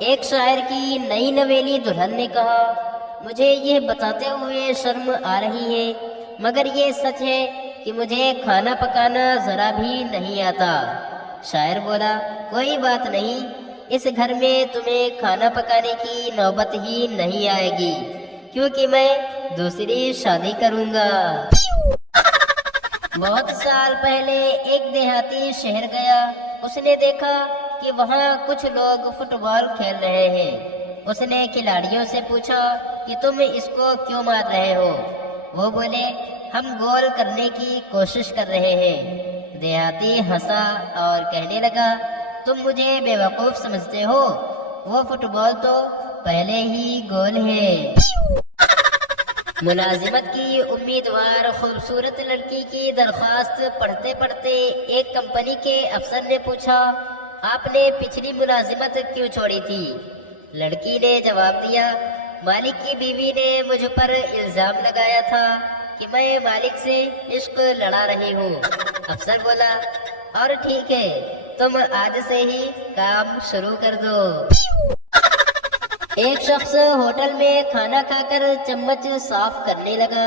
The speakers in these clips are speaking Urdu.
ایک شاعر کی نئی نویلی دلہن نے کہا، مجھے یہ بتاتے ہوئے شرم آ رہی ہے، مگر یہ سچ ہے کہ مجھے کھانا پکانا ذرا بھی نہیں آتا۔ شاعر بولا، کوئی بات نہیں، اس گھر میں تمہیں کھانا پکانے کی نوبت ہی نہیں آئے گی، کیونکہ میں دوسری شادی کروں گا۔ بہت سال پہلے ایک دیہاتی شہر گیا۔ اس نے دیکھا کہ وہاں کچھ لوگ فٹ بال کھیل رہے ہیں۔ اس نے کھلاڑیوں سے پوچھا کہ تم اس کو کیوں مار رہے ہو؟ وہ بولے، ہم گول کرنے کی کوشش کر رہے ہیں۔ دیہاتی ہنسا اور کہنے لگا، تم مجھے بے وقوف سمجھتے ہو، وہ فٹ بال تو پہلے ہی گول ہے۔ ملازمت کی امیدوار خوبصورت لڑکی کی درخواست پڑھتے پڑھتے ایک کمپنی کے افسر نے پوچھا، آپ نے پچھلی ملازمت کیوں چھوڑی تھی؟ لڑکی نے جواب دیا، مالک کی بیوی نے مجھ پر الزام لگایا تھا کہ میں مالک سے عشق لڑا رہی ہوں۔ افسر بولا، اور ٹھیک ہے، تم آج سے ہی کام شروع کر دو۔ ایک شخص ہوٹل میں کھانا کھا کر چمچ صاف کرنے لگا۔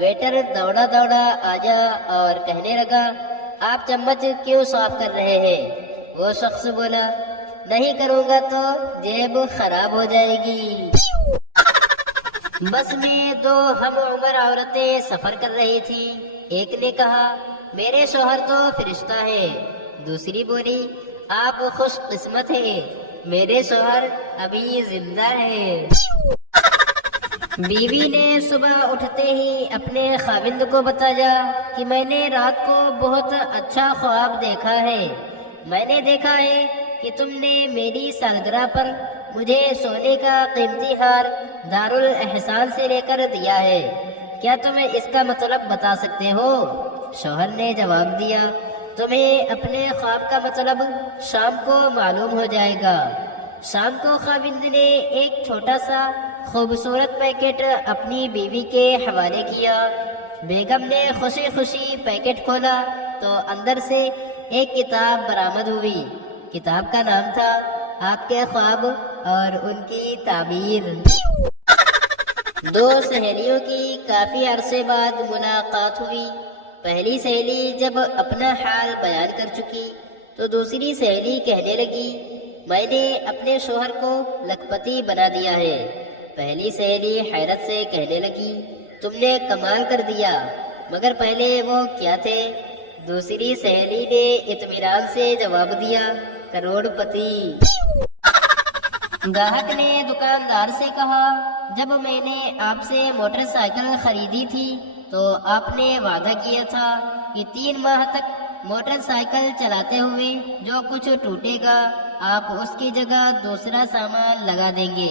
ویٹر دوڑا دوڑا آیا اور کہنے لگا، آپ چمچ کیوں صاف کر رہے ہیں؟ وہ شخص بولا، نہیں کروں گا تو جیب خراب ہو جائے گی۔ بس میں دو ہم عمر عورتیں سفر کر رہی تھی۔ ایک نے کہا، میرے شوہر تو فرشتہ ہے۔ دوسری بولی، آپ خوش قسمت ہیں، میرے شوہر ابھی زندہ ہے۔ بیوی نے صبح اٹھتے ہی اپنے خاوند کو بتایا کہ میں نے رات کو بہت اچھا خواب دیکھا ہے۔ میں نے دیکھا ہے کہ تم نے میری سالگرہ پر مجھے سونے کا قیمتی ہار دارالاحسان سے لے کر دیا ہے۔ کیا تم اس کا مطلب بتا سکتے ہو؟ شوہر نے جواب دیا، تمہیں اپنے خواب کا مطلب شام کو معلوم ہو جائے گا۔ شام کو خاوند نے ایک چھوٹا سا خوبصورت پیکٹ اپنی بیوی کے حوالے کیا۔ بیگم نے خوشی خوشی پیکٹ کھولا تو اندر سے ایک کتاب برآمد ہوئی۔ کتاب کا نام تھا آپ کے خواب اور ان کی تعبیر۔ دو سہیلیوں کی کافی عرصے بعد ملاقات ہوئی۔ پہلی سہیلی جب اپنا حال بیان کر چکی تو دوسری سہیلی کہنے لگی، میں نے اپنے شوہر کو لکھپتی بنا دیا ہے۔ پہلی سہیلی حیرت سے کہنے لگی، تم نے کمال کر دیا، مگر پہلے وہ کیا تھے؟ دوسری سہیلی نے اطمینان سے جواب دیا، کروڑ پتی۔ گاہک نے دکاندار سے کہا، جب میں نے آپ سے موٹر سائیکل خریدی تھی تو آپ نے وعدہ کیا تھا کہ 3 ماہ تک موٹر سائیکل چلاتے ہوئے جو کچھ ٹوٹے گا آپ اس کی جگہ دوسرا سامان لگا دیں گے۔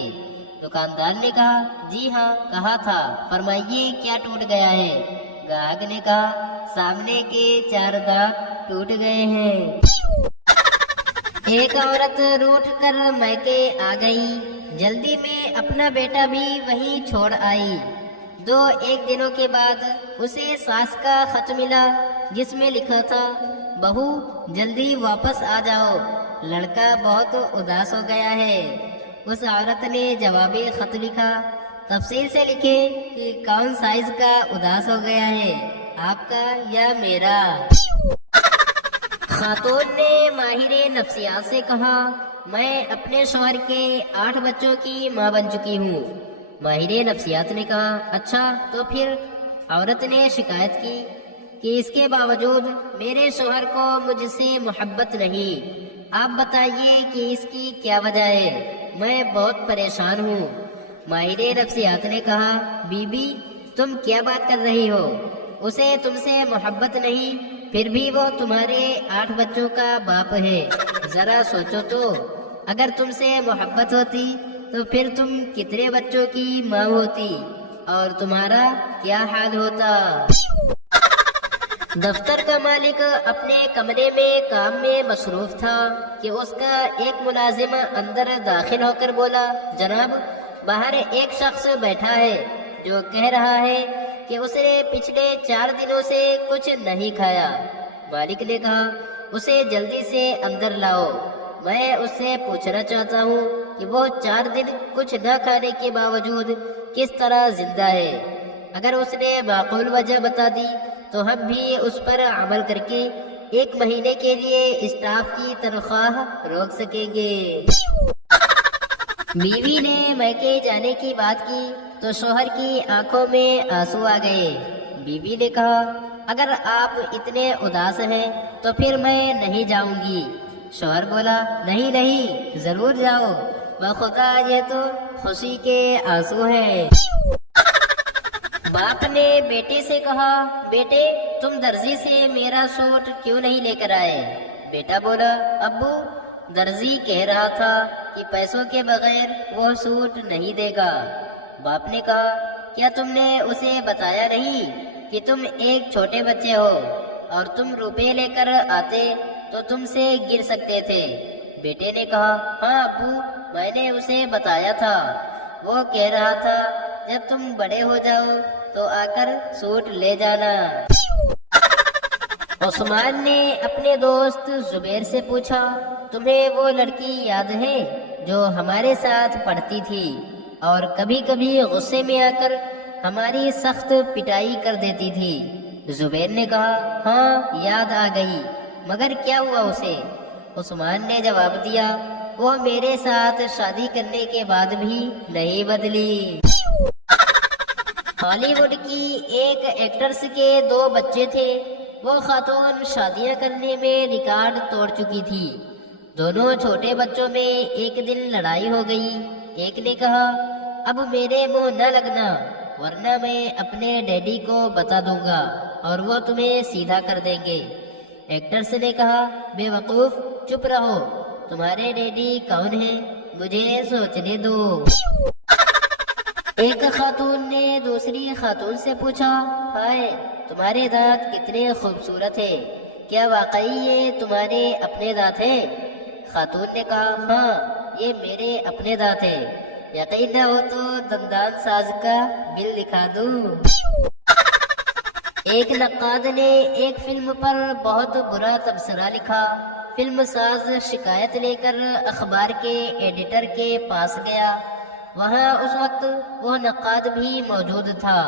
دکاندار نے کہا، جی ہاں کہا تھا، فرمائیے کیا ٹوٹ گیا ہے؟ گاہک نے کہا، سامنے کے 4 دانت ٹوٹ گئے ہیں۔ ایک عورت روٹھ کر میکے آ گئی۔ جلدی میں اپنا بیٹا بھی وہیں چھوڑ آئی۔ 2-1 دنوں کے بعد اسے ساس کا خط ملا جس میں لکھا تھا، بہو جلدی واپس آ جاؤ، لڑکا بہت اداس ہو گیا ہے۔ اس عورت نے جوابی خط لکھا، تفصیل سے لکھے کہ کون سائز کا اداس ہو گیا ہے، آپ کا یا میرا۔ خاتون نے ماہر نفسیات سے کہا، میں اپنے شوہر کے 8 بچوں کی ماں بن چکی ہوں۔ ماہر نفسیات نے کہا، اچھا تو پھر؟ عورت نے شکایت کی کہ اس کے باوجود میرے شوہر کو مجھ سے محبت نہیں۔ آپ بتائیے کہ اس کی کیا وجہ ہے؟ میں بہت پریشان ہوں۔ ماہر نفسیات نے کہا، بی بی تم کیا بات کر رہی ہو؟ اسے تم سے محبت نہیں، پھر بھی وہ تمہارے 8 بچوں کا باپ ہے۔ ذرا سوچو تو، اگر تم سے محبت ہوتی تو پھر تم کتنے بچوں کی ماں ہوتی اور تمہارا کیا حال ہوتا؟ دفتر کا مالک اپنے کمرے میں کام میں مصروف تھا کہ اس کا ایک ملازم اندر داخل ہو کر بولا، جناب باہر ایک شخص بیٹھا ہے جو کہہ رہا ہے کہ اس نے پچھلے 4 دنوں سے کچھ نہیں کھایا۔ مالک نے کہا، اسے جلدی سے اندر لاؤ۔ میں اس سے پوچھنا چاہتا ہوں کہ وہ 4 دن کچھ نہ کھانے کے باوجود کس طرح زندہ ہے۔ اگر اس نے معقول وجہ بتا دی تو ہم بھی اس پر عمل کر کے 1 مہینے کے لیے اسٹاف کی تنخواہ روک سکیں گے۔ بیوی نے میکے جانے کی بات کی تو شوہر کی آنکھوں میں آنسو آ گئے۔ بیوی نے کہا اگر آپ اتنے اداس ہیں تو پھر میں نہیں جاؤں گی۔ شوہر بولا نہیں نہیں ضرور جاؤ، بخدا یہ تو خوشی کے آنسو ہیں۔ باپ نے بیٹے سے کہا بیٹے تم درزی سے میرا سوٹ کیوں نہیں لے کر آئے؟ بیٹا بولا ابو درزی کہہ رہا تھا کہ پیسوں کے بغیر وہ سوٹ نہیں دے گا۔ باپ نے کہا کیا تم نے اسے بتایا نہیں کہ تم ایک چھوٹے بچے ہو اور تم روپے لے کر آتے تو تم سے گر سکتے تھے؟ بیٹے نے کہا ہاں ابو میں نے اسے بتایا تھا، وہ کہہ رہا تھا جب تم بڑے ہو جاؤ تو آ کر سوٹ لے جانا۔ عثمان نے اپنے دوست زبیر سے پوچھا تمہیں وہ لڑکی یاد ہے جو ہمارے ساتھ پڑھتی تھی اور کبھی کبھی غصے میں آ کر ہماری سخت پٹائی کر دیتی تھی؟ زبیر نے کہا ہاں یاد آ گئی، مگر کیا ہوا اسے؟ عثمان نے جواب دیا وہ میرے ساتھ شادی کرنے کے بعد بھی نہیں بدلی۔ ہالی ووڈ کی ایک ایکٹرس کے 2 بچے تھے۔ وہ خاتون شادیاں کرنے میں ریکارڈ توڑ چکی تھی۔ دونوں چھوٹے بچوں میں ایک دن لڑائی ہو گئی۔ ایک نے کہا اب میرے منہ نہ لگنا ورنہ میں اپنے ڈیڈی کو بتا دوں گا اور وہ تمہیں سیدھا کر دیں گے۔ ایکٹرس نے کہا بے وقوف چپ رہو، تمہارے ڈیڈی کون ہیں مجھے سوچنے دو۔ ایک خاتون نے دوسری خاتون سے پوچھا ہائے تمہارے دانت کتنے خوبصورت ہیں، کیا واقعی یہ تمہارے اپنے دانت ہیں؟ خاتون نے کہا ہاں یہ میرے اپنے دانت ہیں، یقین نہ ہو تو دندان ساز کا بل دکھا دوں۔ ایک نقاد نے ایک فلم پر بہت برا تبصرہ لکھا۔ فلم ساز شکایت لے کر اخبار کے ایڈیٹر کے پاس گیا۔ وہاں اس وقت وہ نقاد بھی موجود تھا۔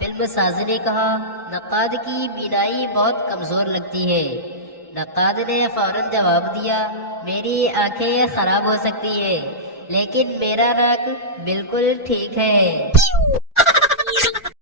فلم ساز نے کہا نقاد کی بینائی بہت کمزور لگتی ہے۔ نقاد نے فوراً جواب دیا میری آنکھیں خراب ہو سکتی ہیں لیکن میرا ناک بالکل ٹھیک ہے۔